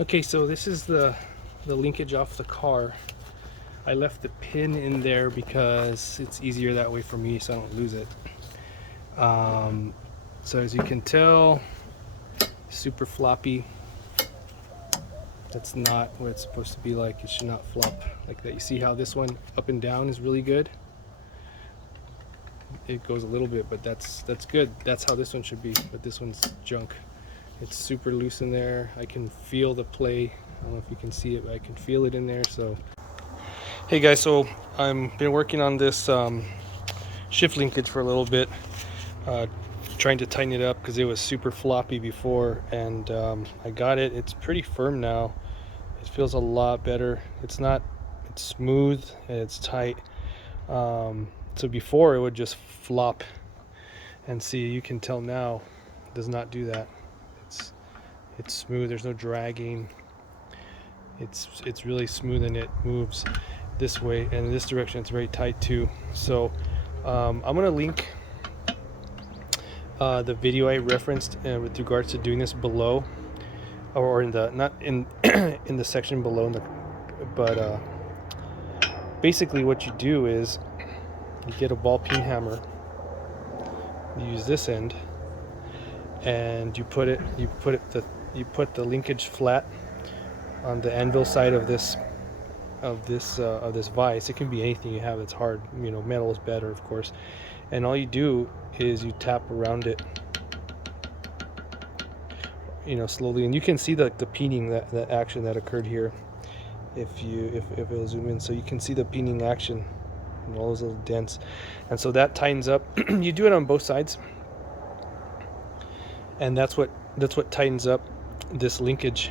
Okay, so this is the linkage off the car. I left the pin in there because it's easier that way for me so I don't lose it. So as you can tell, super floppy. That's not what it's supposed to be like. It should not flop like that. You see how this one up and down is really good? It goes a little bit, but that's good. That's how this one should be, but this one's junk. It's super loose in there. I can feel the play. I don't know if you can see it, but I can feel it in there. So hey guys, so I've been working on this shift linkage for a little bit, trying to tighten it up because it was super floppy before, and I got it. It's pretty firm now. It feels a lot better. It's smooth and it's tight. So before it would just flop, and see, you can tell now it does not do that. It's smooth. There's no dragging. It's really smooth, and it moves this way, and in this direction it's very tight too. So I'm gonna link the video I referenced with regards to doing this below, or in the not in in the section below. But basically, what you do is you get a ball peen hammer. You use this end, and you put the linkage flat on the anvil side of this vise. It can be anything you have that's hard. Metal is better, of course. And all you do is you tap around it, slowly, and you can see the peening, that action that occurred here. If it'll zoom in, so you can see the peening action and all those little dents, and so that tightens up. You do it on both sides, and that's what tightens up this linkage.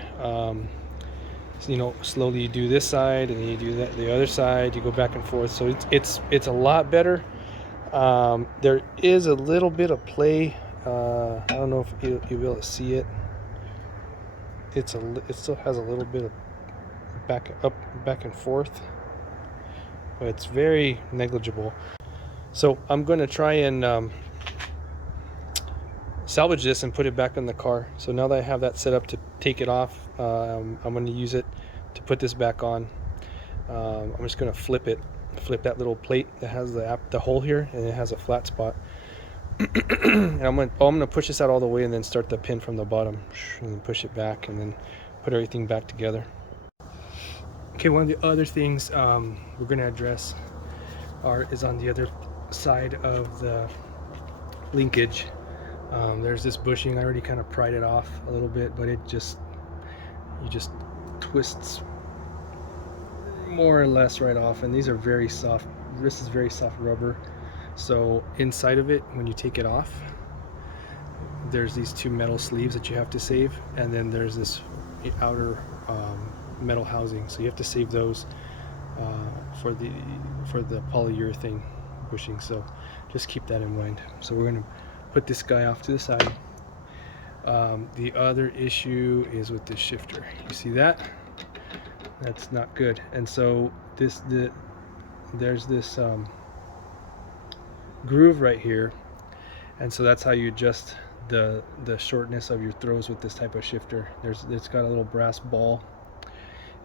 Slowly you do this side, and then you do the other side. You go back and forth, so it's a lot better. There is a little bit of play. I don't know if you'll be able to see it. It still has a little bit of back and forth, but it's very negligible. So I'm going to try and salvage this and put it back in the car. So now that I have that set up to take it off, I'm going to use it to put this back on. I'm just going to flip that little plate that has the hole here, and it has a flat spot. And I'm going to push this out all the way, and then start the pin from the bottom, and then push it back, and then put everything back together. Okay, one of the other things we're going to address is on the other side of the linkage. There's this bushing. I already kind of pried it off a little bit, but you just twists more or less right off, and these are very soft. This is very soft rubber. So inside of it, when you take it off, there's these two metal sleeves that you have to save, and then there's this outer metal housing, so you have to save those for the polyurethane bushing. So just keep that in mind. So we're going to put this guy off to the side. The other issue is with this shifter. You see that? That's not good. And so there's this groove right here, and so that's how you adjust the shortness of your throws with this type of shifter. It's got a little brass ball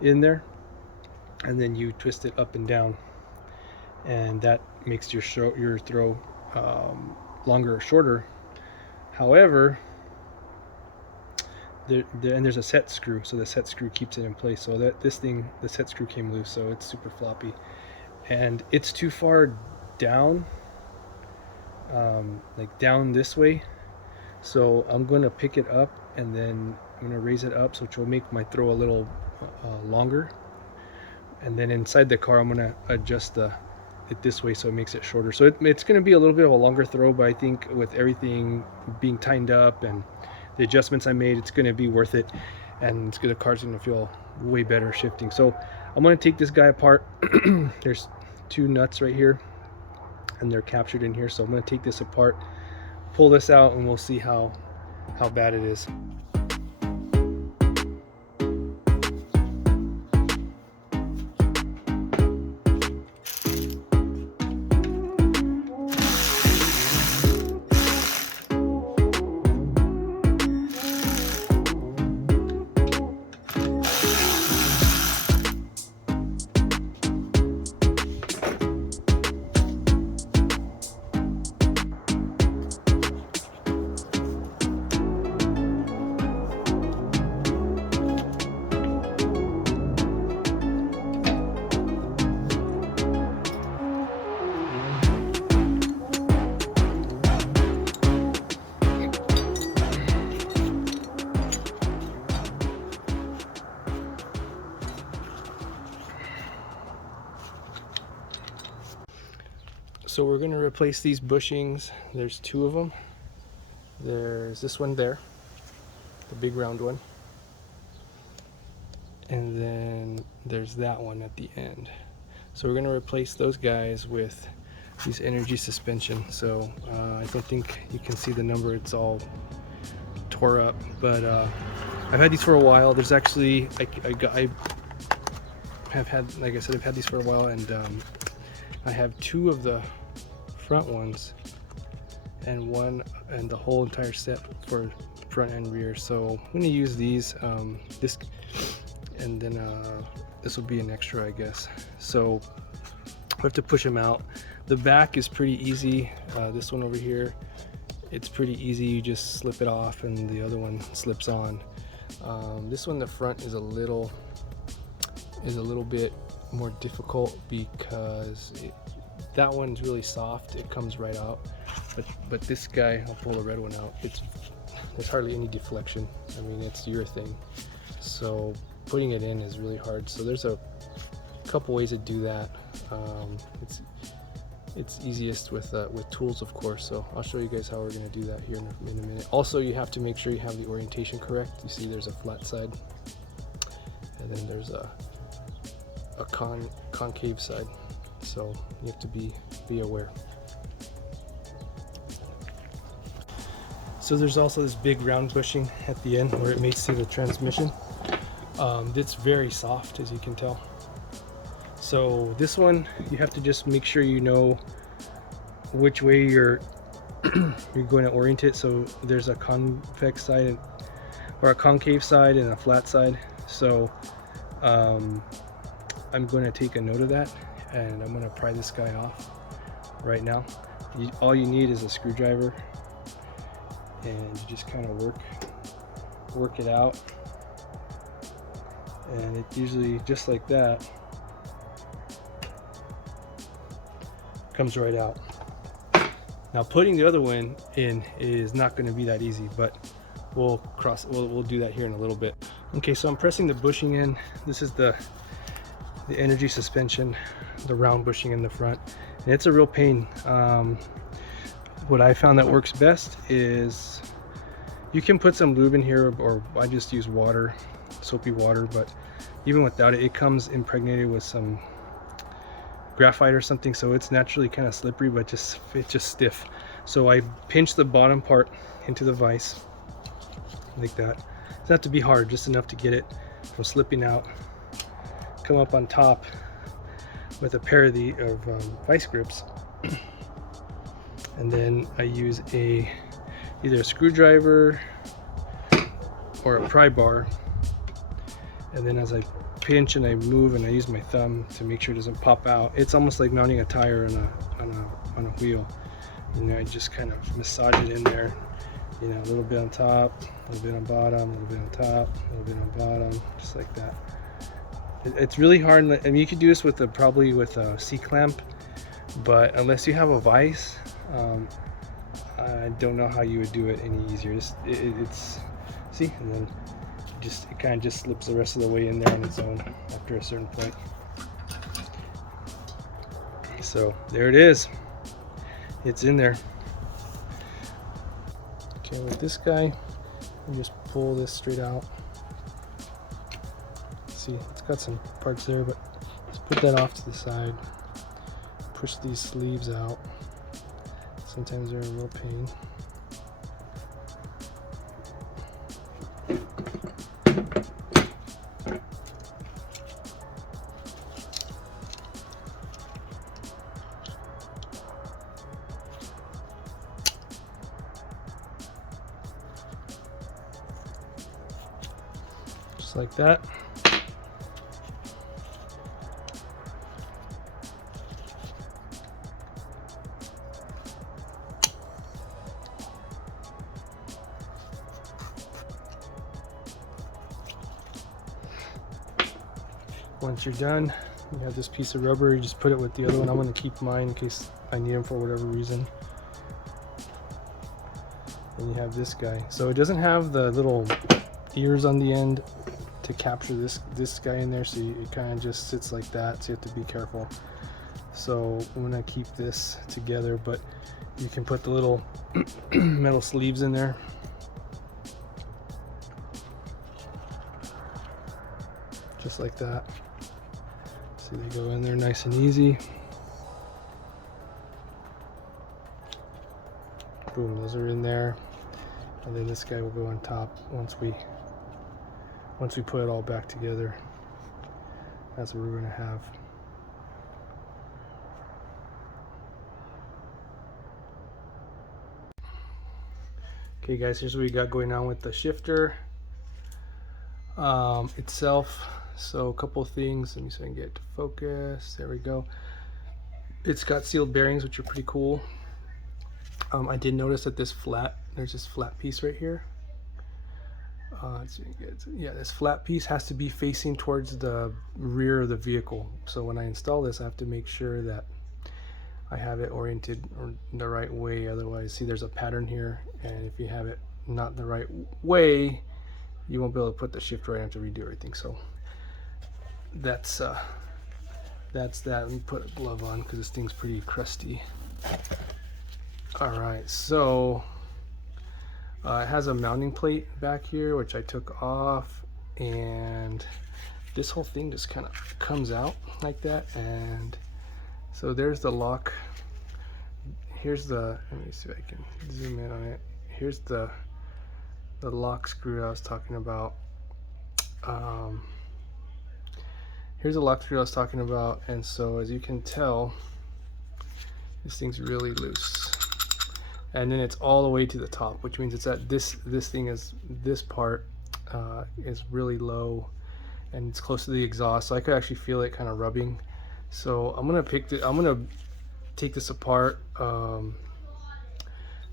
in there, and then you twist it up and down, and that makes your throw longer or shorter. However, there's a set screw, so the set screw keeps it in place. So the set screw came loose, so it's super floppy, and it's too far down, like down this way. So I'm going to pick it up, and then I'm going to raise it up, so it will make my throw a little longer. And then inside the car, I'm going to adjust it this way, so it makes it shorter. So it's going to be a little bit of a longer throw, but I think with everything being tightened up and the adjustments I made, it's going to be worth it, and the car's going to feel way better shifting. So I'm going to take this guy apart. There's two nuts right here, and they're captured in here. So I'm going to take this apart, pull this out, and we'll see how bad it is. So we're going to replace these bushings. There's two of them. There's this one there, the big round one, and then there's that one at the end. So we're going to replace those guys with these energy suspension. So I don't think you can see the number, it's all tore up, but I've had these for a while. There's actually I have had, like I said, I've had these for a while, and I have two of the front ones and one and the whole entire set for front and rear. So I'm going to use these, this, and then this will be an extra, I guess. So I have to push them out. The back is pretty easy. This one over here, it's pretty easy. You just slip it off and the other one slips on. This one, the front, is a little bit more difficult because that one's really soft. It comes right out. But this guy, I'll pull the red one out. There's hardly any deflection. I mean, it's urethane. So putting it in is really hard. So there's a couple ways to do that. It's easiest with tools, of course. So I'll show you guys how we're going to do that here in a minute. Also, you have to make sure you have the orientation correct. You see there's a flat side, and then there's a concave side. So you have to be aware. So there's also this big round bushing at the end where it mates to the transmission. It's very soft, as you can tell. So this one, you have to just make sure you know which way you're going to orient it. So there's a convex side or a concave side and a flat side. So I'm going to take a note of that, and I'm going to pry this guy off right now. All you need is a screwdriver, and you just kind of work it out, and it usually, just like that, comes right out. Now putting the other one in is not going to be that easy, but we'll do that here in a little bit. Okay, so I'm pressing the bushing in. This is the energy suspension, the round bushing in the front, and it's a real pain. What I found that works best is you can put some lube in here, or I just use water, soapy water, but even without it, it comes impregnated with some graphite or something, so it's naturally kind of slippery, but it's just stiff. So I pinch the bottom part into the vise like that. It doesn't have to be hard, just enough to get it from slipping out. Come up on top with a pair of vice grips, and then I use either a screwdriver or a pry bar, and then as I pinch and I move and I use my thumb to make sure it doesn't pop out. It's almost like mounting a tire on a wheel. You know, I just kind of massage it in there. You know, a little bit on top, a little bit on bottom, a little bit on top, a little bit on bottom, just like that. It's really hard. I mean, you could do this probably with a C-clamp, but unless you have a vise, I don't know how you would do it any easier. See, and then it kind of just slips the rest of the way in there on its own after a certain point. So there it is. It's in there. Okay, with this guy, you just pull this straight out. See, it's got some parts there, but just put that off to the side. Push these sleeves out. Sometimes they're a real pain. Just like that. Once you're done, you have this piece of rubber, you just put it with the other one. I'm going to keep mine in case I need them for whatever reason. And you have this guy. So it doesn't have the little ears on the end to capture this guy in there, so it kind of just sits like that, so you have to be careful. So I'm gonna keep this together, but you can put the little metal sleeves in there. Just like that. See, they go in there nice and easy. Boom, those are in there. And then this guy will go on top once we put it all back together. That's what we're gonna have. Okay guys, here's what we got going on with the shifter itself. So a couple of things. Let me see if I can get it to focus. There we go. It's got sealed bearings, which are pretty cool. I did notice that there's this flat piece right here. Yeah, this flat piece has to be facing towards the rear of the vehicle. So when I install this, I have to make sure that I have it oriented the right way. Otherwise, see, there's a pattern here, and if you have it not the right way, you won't be able to put the shift right. I have to redo everything. So that's that. Let me put a glove on because this thing's pretty crusty. All right, so it has a mounting plate back here, which I took off, and this whole thing just kind of comes out like that. And so there's the lock. Here's the, let me see if I can zoom in on it. Here's the lock screw I was talking about. Here's the lock screw I was talking about, and so as you can tell, this thing's really loose. And then it's all the way to the top, which means it's at this thing is, this part is really low, and it's close to the exhaust, so I could actually feel it kind of rubbing. So I'm gonna take this apart. I'm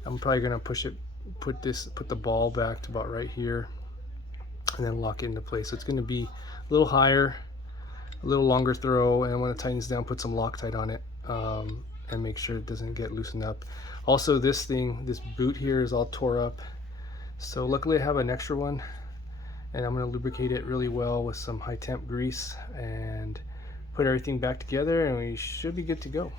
probably gonna put the ball back to about right here, and then lock it into place. So it's gonna be a little higher, a little longer throw, and I want to tighten this down, put some Loctite on it, and make sure it doesn't get loosened up. Also, this boot here is all tore up, so luckily I have an extra one, and I'm going to lubricate it really well with some high temp grease and put everything back together, and we should be good to go.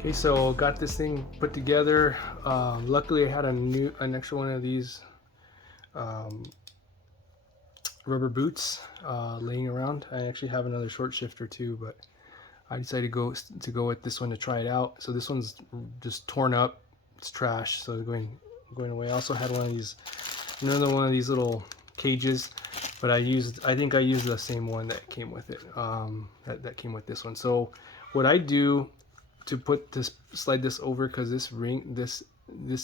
Okay, so got this thing put together. Luckily I had an extra one of these rubber boots laying around. I actually have another short shifter too, but I decided to go with this one to try it out. So this one's just torn up, it's trash, so going away. I also had another one of these little cages, but I think I used the same one that came with it, that came with this one. So what I do to slide this over, because this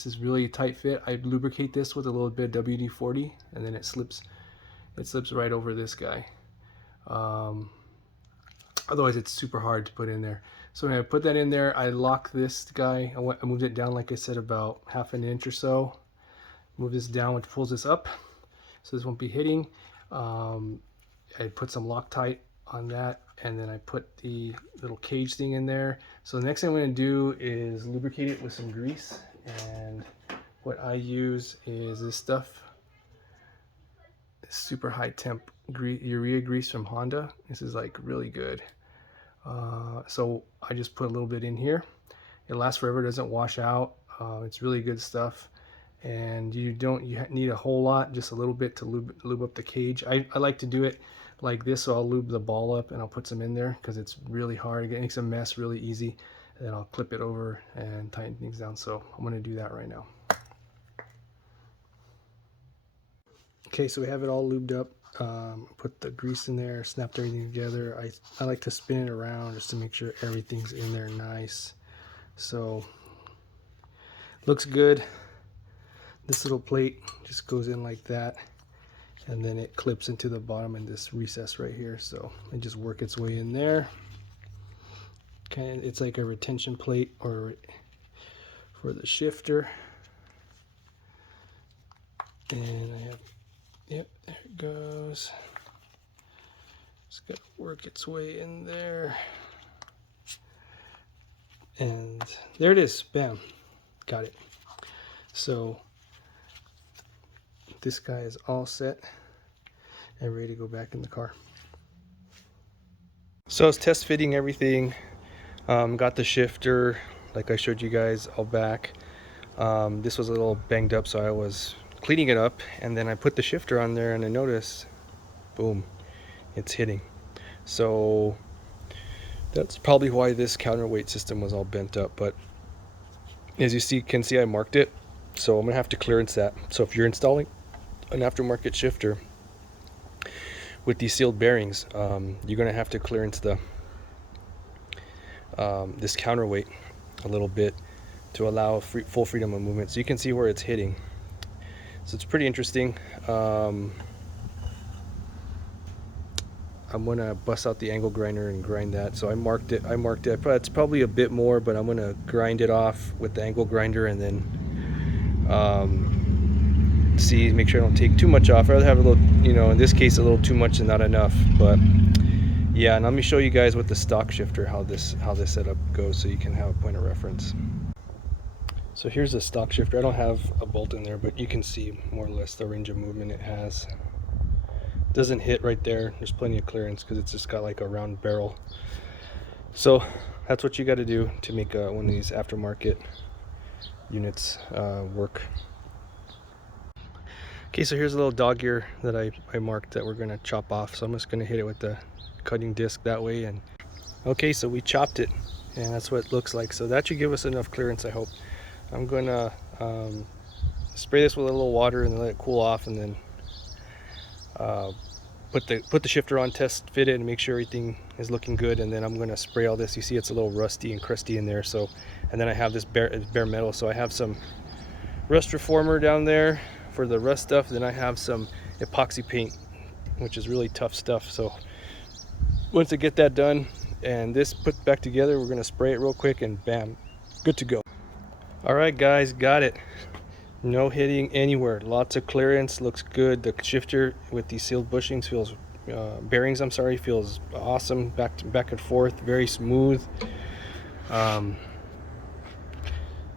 is really tight fit, I lubricate this with a little bit of WD-40, and then it slips right over this guy. Otherwise it's super hard to put in there. So when I put that in there, I lock this guy. I moved it down, like I said, about ½ an inch or so. Move this down, which pulls this up, so this won't be hitting. I put some Loctite on that, and then I put the little cage thing in there. So the next thing I'm going to do is lubricate it with some grease, and what I use is this stuff, this super high temp urea grease from Honda. This is like really good. So I just put a little bit in here. It lasts forever, doesn't wash out. It's really good stuff, and you need a whole lot, just a little bit to lube up the cage. I like to do it like this, so I'll lube the ball up and I'll put some in there because it's really hard. It makes a mess really easy, and then I'll clip it over and tighten things down. So I'm going to do that right now. Okay, so we have it all lubed up. Put the grease in there, snapped everything together. I like to spin it around just to make sure everything's in there nice. So looks good. This little plate just goes in like that, and then it clips into the bottom in this recess right here. So it just works its way in there. It's like a retention plate or for the shifter. And I have, yep, there it goes. It's got to work its way in there. And there it is. Bam, got it. So this guy is all set and ready to go back in the car. So I was test fitting everything. Got the shifter like I showed you guys all back. This was a little banged up, so I was cleaning it up, and then I put the shifter on there and I noticed, boom, it's hitting. So that's probably why this counterweight system was all bent up. But as you can see I marked it, so I'm gonna have to clearance that. So if you're installing an aftermarket shifter with these sealed bearings, you're gonna have to clearance the this counterweight a little bit to allow full freedom of movement. So you can see where it's hitting. So it's pretty interesting. I'm gonna bust out the angle grinder and grind that. So I marked it. It's probably a bit more, but I'm gonna grind it off with the angle grinder and then make sure I don't take too much off. I'd rather have a little, in this case, a little too much and not enough. But yeah, and let me show you guys with the stock shifter how this setup goes, so you can have a point of reference. So here's the stock shifter. I don't have a bolt in there, but you can see more or less the range of movement it has. Doesn't hit right there. There's plenty of clearance because it's just got like a round barrel. So that's what you got to do to make one of these aftermarket units work. Okay, so here's a little dog ear that I marked that we're gonna chop off. So I'm just gonna hit it with the cutting disc that way. And okay, so we chopped it, and that's what it looks like. So that should give us enough clearance, I hope. I'm gonna spray this with a little water and then let it cool off, and then put the shifter on, test fit it, and make sure everything is looking good. And then I'm gonna spray all this. You see it's a little rusty and crusty in there. So, and then I have this bare metal. So I have some rust reformer down there for the rust stuff. Then I have some epoxy paint, which is really tough stuff. So once I get that done and this put back together, we're gonna spray it real quick and bam, good to go. All right guys, got it. No hitting anywhere, lots of clearance, looks good. The shifter with these sealed bushings bearings, feels awesome. Back and forth, very smooth.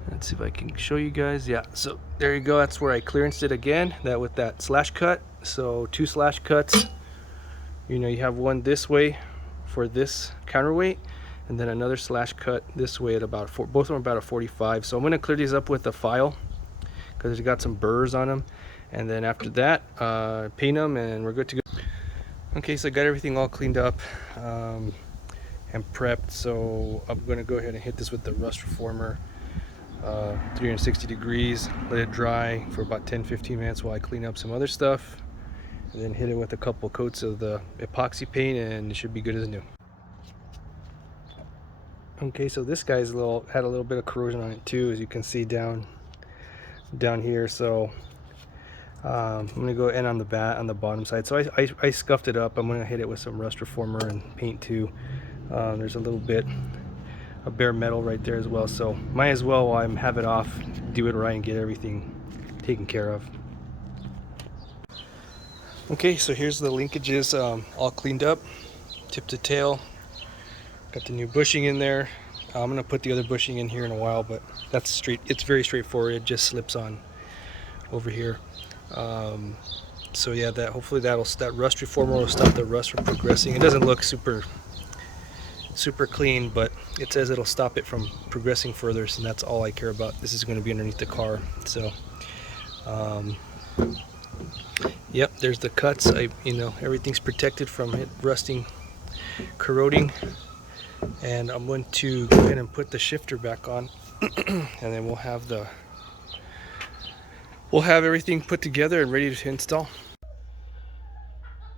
Let's see if I can show you guys. Yeah, so there you go. That's where I clearanced it again, that with that slash cut. So 2 slash cuts. You have one this way for this counterweight, and then another slash cut this way at about both of them are about a 45. So I'm going to clear these up with a file because it's got some burrs on them, and then after that paint them and we're good to go. Okay, so I got everything all cleaned up and prepped. So I'm going to go ahead and hit this with the rust reformer, 360 degrees, let it dry for about 10-15 minutes while I clean up some other stuff, and then hit it with a couple coats of the epoxy paint, and it should be good as new. Okay, so this guy's had a little bit of corrosion on it too, as you can see down here. So I'm gonna go in on the bottom side. So I scuffed it up. I'm gonna hit it with some rust reformer and paint too. There's a little bit of bare metal right there as well, so might as well, while I have it off, do it right and get everything taken care of. Okay, so here's the linkages all cleaned up, tip to tail. Got the new bushing in there. I'm gonna put the other bushing in here in a while, but that's straight. It's very straightforward. It just slips on over here. So yeah, hopefully that rust reformer will stop the rust from progressing. It doesn't look super clean, but it says it'll stop it from progressing further, so that's all I care about. This is going to be underneath the car. So yep, there's the cuts. Everything's protected from it rusting, corroding. And I'm going to go ahead and put the shifter back on and then we'll have everything put together and ready to install.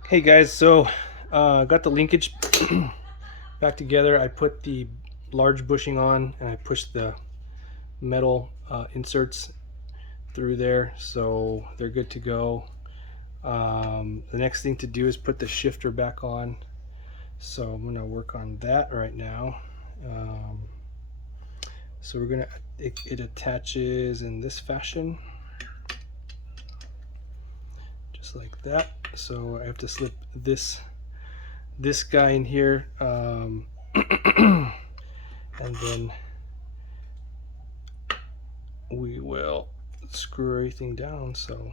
Hey guys, so got the linkage back together. I put the large bushing on and I pushed the metal inserts through there, so they're good to go. The next thing to do is put the shifter back on, so I'm going to work on that right now. So we're gonna it attaches in this fashion, just like that. So I have to slip this guy in here, and then we will screw everything down. So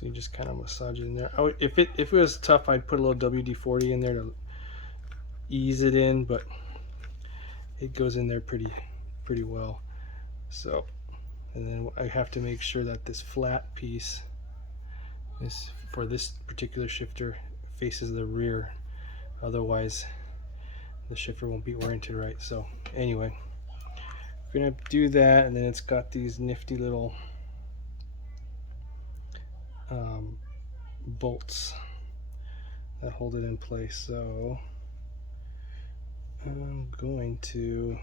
you just kind of massage it in there. If it was tough, I'd put a little WD-40 in there to ease it in, but it goes in there pretty well. So, and then I have to make sure that this flat piece, for this particular shifter, faces the rear. Otherwise, the shifter won't be oriented right. So anyway, we're gonna do that, and then it's got these nifty little bolts that hold it in place. So I'm going to,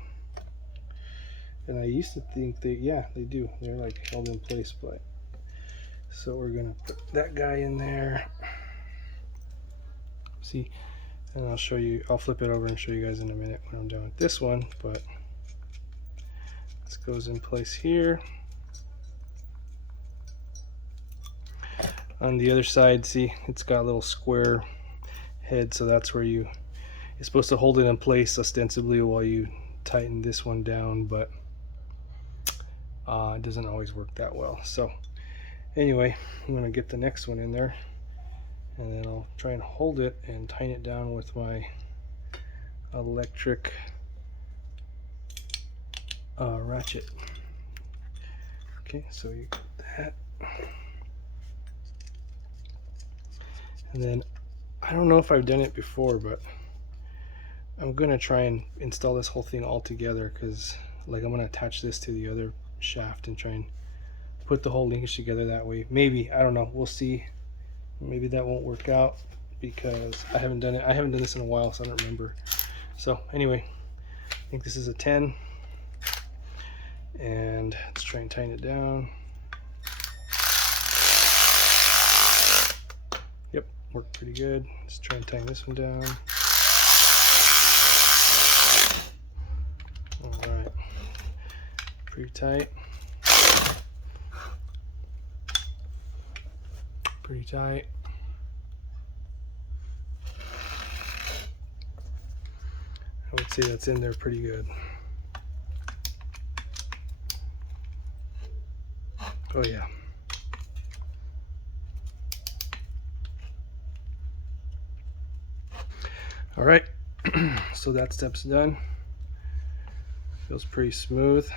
and I used to think they do, they're like held in place, but so we're gonna put that guy in there. See, and I'll show you, I'll flip it over and show you guys in a minute when I'm done with this one, but this goes in place here. On the other side, see, it's got a little square head, so that's where you're supposed to hold it in place ostensibly while you tighten this one down, but it doesn't always work that well. So anyway, I'm going to get the next one in there, and then I'll try and hold it and tighten it down with my electric ratchet. Okay, so you got that. And then I don't know if I've done it before, but I'm gonna try and install this whole thing all together, because like I'm gonna attach this to the other shaft and try and put the whole linkage together that way. Maybe, I don't know, we'll see. Maybe that won't work out because I haven't done it. I haven't done this in a while, so I don't remember. So anyway, I think this is a 10, and let's try and tighten it down. Yep, worked pretty good. Let's try and tighten this one down. All right, pretty tight. Pretty tight. I would say that's in there pretty good. Oh yeah. All right, so that step's done. Feels pretty smooth.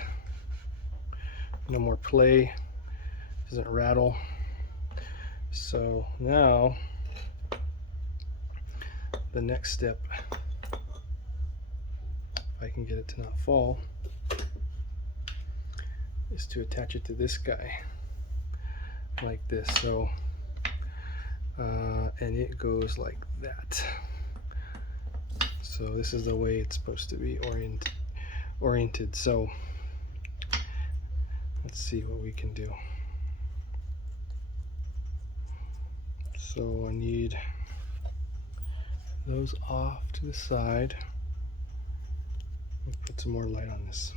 No more play. Doesn't rattle. So now the next step, if I can get it to not fall, is to attach it to this guy like this. So and it goes like that. So this is the way it's supposed to be oriented. So let's see what we can do. So I need those off to the side. Let me put some more light on this.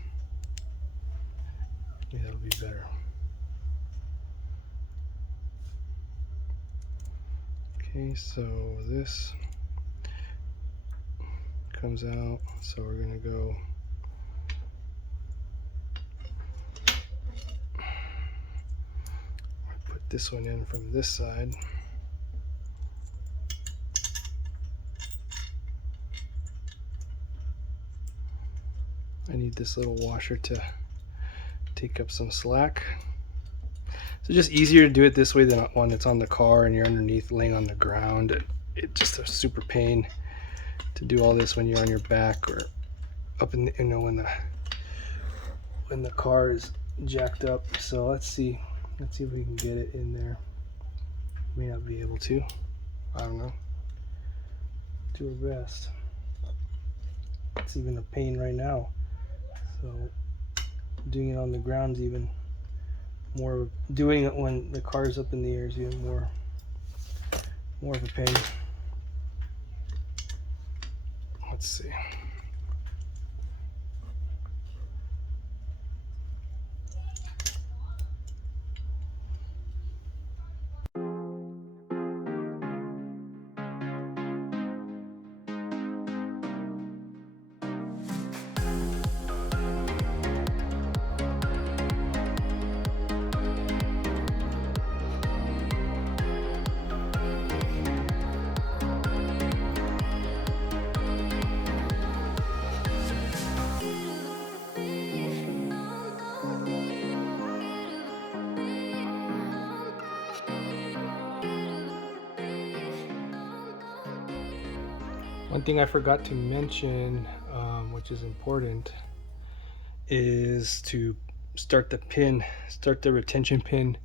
Maybe that'll be better. Okay, so this comes out, so we're gonna go put this one in from this side. I need this little washer to take up some slack. So just easier to do it this way than when it's on the car and you're underneath laying on the ground. It's just a super pain to do all this when you're on your back or up in the, you know, when the car is jacked up. So let's see if we can get it in there. May not be able to. I don't know. Do our best. It's even a pain right now. So doing it on the ground's even more. Doing it when the car's up in the air is even more of a pain. Let's see. One thing I forgot to mention, which is important, is to start the retention pin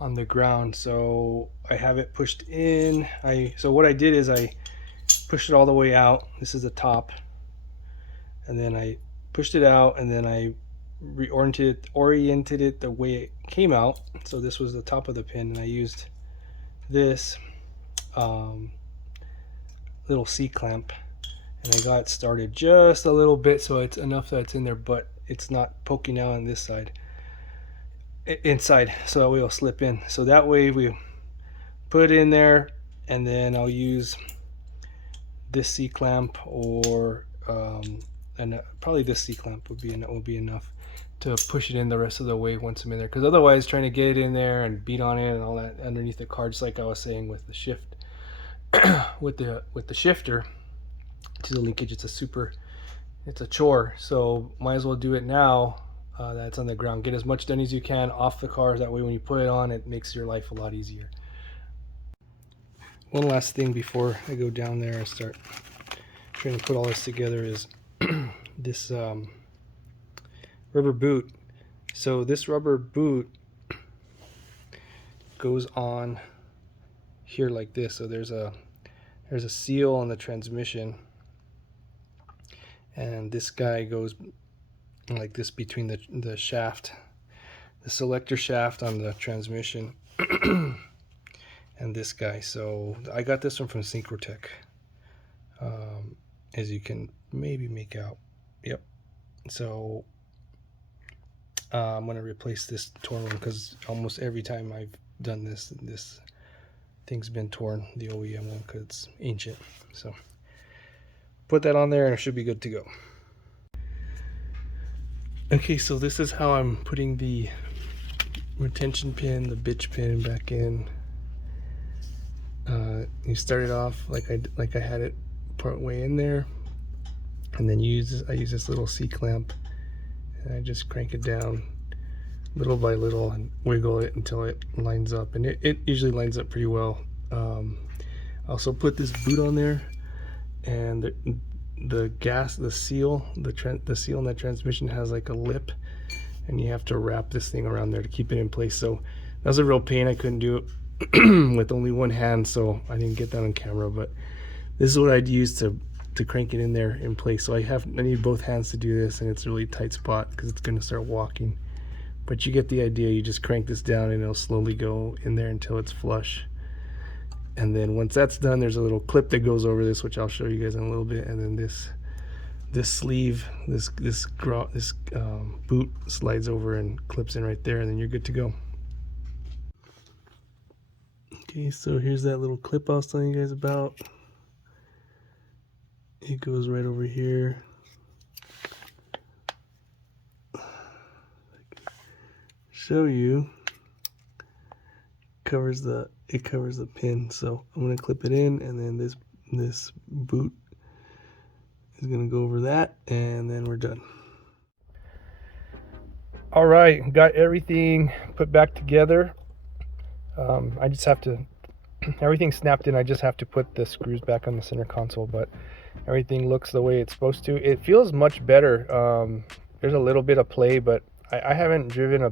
on the ground. So I have it pushed in. So what I did is I pushed it all the way out. This is the top, and then I pushed it out, and then I oriented it the way it came out. So this was the top of the pin, and I used this little C-clamp, and I got it started just a little bit, so it's enough that it's in there, but it's not poking out on this side inside, so that way it'll slip in. So that way we put it in there, and then I'll use this C-clamp, or and probably this C-clamp will be enough to push it in the rest of the way once I'm in there, because otherwise trying to get it in there and beat on it and all that underneath the car, just like I was saying with the shift with the shifter to the linkage, it's a chore. So might as well do it now that it's on the ground. Get as much done as you can off the car, that way when you put it on, it makes your life a lot easier. One last thing before I go down there and start trying to put all this together is this rubber boot. So this rubber boot goes on here like this. So there's a seal on the transmission, and this guy goes like this between the shaft, the selector shaft on the transmission, and this guy. So I got this one from Synchrotech, as you can maybe make out. Yep. So I'm going to replace this torn one, because almost every time I've done this thing's been torn, the EM1, because it's ancient. So put that on there and it should be good to go. Okay, so this is how I'm putting the retention pin, the bitch pin, back in. You start it off like I had it part way in there, and then I use this little C-clamp, and I just crank it down little by little and wiggle it until it lines up, and it usually lines up pretty well. I also put this boot on there, and the seal in that transmission has like a lip, and you have to wrap this thing around there to keep it in place. So that was a real pain. I couldn't do it with only one hand, so I didn't get that on camera, but this is what I'd use to crank it in there in place. So I need both hands to do this, and it's a really tight spot because it's going to start walking. But you get the idea. You just crank this down and it'll slowly go in there until it's flush. And then once that's done, there's a little clip that goes over this, which I'll show you guys in a little bit. And then this sleeve, this boot slides over and clips in right there, and then you're good to go. Okay, so here's that little clip I was telling you guys about. It goes right over here. Show you, it covers the pin. So I'm going to clip it in, and then this boot is going to go over that, and then we're done. All right, got everything put back together. I just have to, everything's snapped in. I just have to put the screws back on the center console, but everything looks the way it's supposed to. It feels much better. There's a little bit of play, but I haven't driven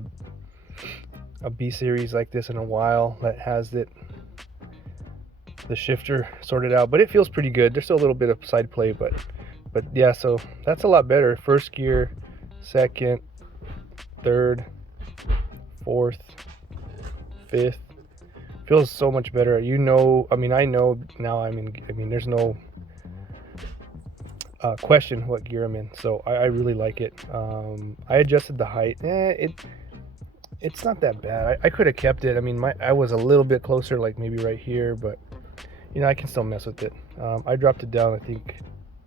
a B series like this in a while that has the shifter sorted out, but it feels pretty good. There's still a little bit of side play, but yeah, so that's a lot better. First gear, second, third, fourth, fifth, feels so much better. I know now. I mean there's no question what gear I'm in, so I really like it. I adjusted the height. It's not that bad. I could have kept it. I mean, I was a little bit closer, like maybe right here, but I can still mess with it. I dropped it down, I think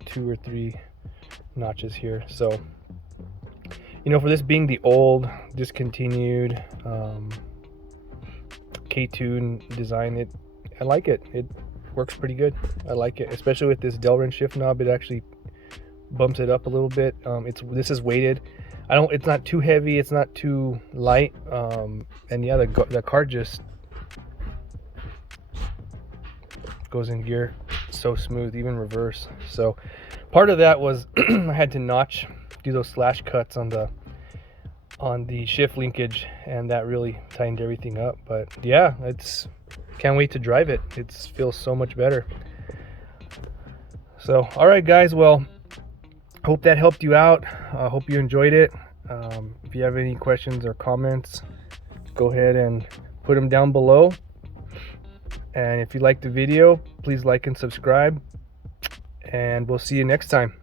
2 or 3 notches here. So for this being the old discontinued K-Tune design, I like it. It works pretty good. I like it, especially with this Delrin shift knob. It actually bumps it up a little bit. This is weighted. It's not too heavy, it's not too light, and yeah, the car just goes in gear so smooth, even reverse. So part of that was I had to do those slash cuts on the shift linkage, and that really tightened everything up. But yeah, can't wait to drive it. It feels so much better. So all right guys, well, hope that helped you out. I hope you enjoyed it. If you have any questions or comments, go ahead and put them down below. And if you liked the video, please like and subscribe, and we'll see you next time.